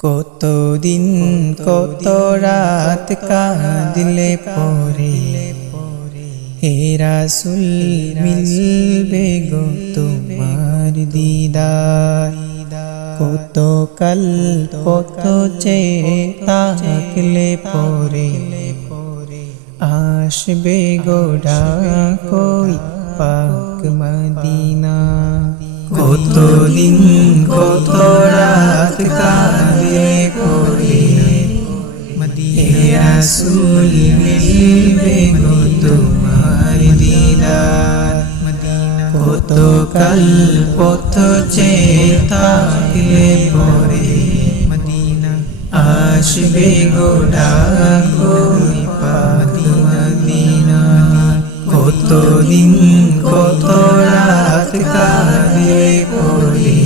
কতদিন কত রাত কাঁদলে পরে হে রাসূল মিলবে গো তোমার দিদার। কত কাল কত চেয়ে তাকলে পরে আসবে গো ডাকই পাক মদিনা। কতদিন কত রাত কাঁদলে পরে হে রাসূল মিলবে গো তোমার দিদার। কত কাল পথ চেয়ে থাকলে পরে আসবে গো ডাকই পাক মদিনা। কতদিন কত রাত কাঁদলে পরে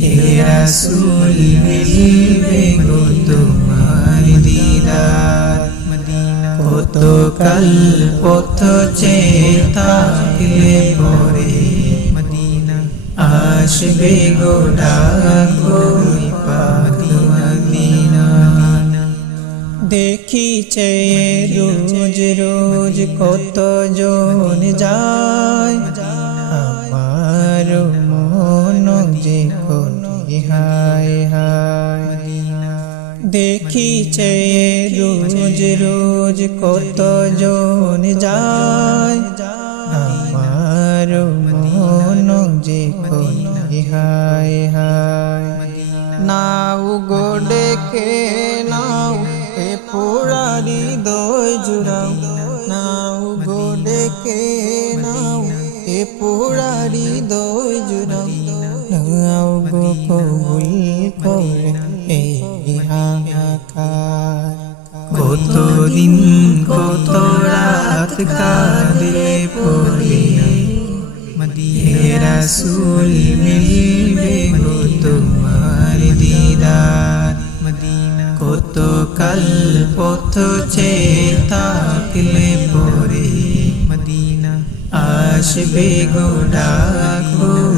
হে রাসূল মিলবে গো তোমার দিদার। কত কাল পথ চেয়ে থাকলে পরে আসবে গো ডাকই পাক মদিনা। দেখিছে রোজ রোজ কত জন যায়, আমার মন যে কোটি হায় হায়। দেখিছে রোজ রোজ কত জন যায়, আমার মন যে কোটি হায় হায়। নাও গো ডেকে নাও এ পোড়া হৃদয় জুড়াও, নাও গো ডেকে নাও এ পোড়া হৃদয় জুড়াও। নাও গো কবুল করে এই হাহাকার। কতদিন কত রাত কাঁদলে পরে হে রাসূল মিলবে গো তোমার দিদার। কত কাল পথ চেয়ে থাকলে পরে আসবে গো ডাকই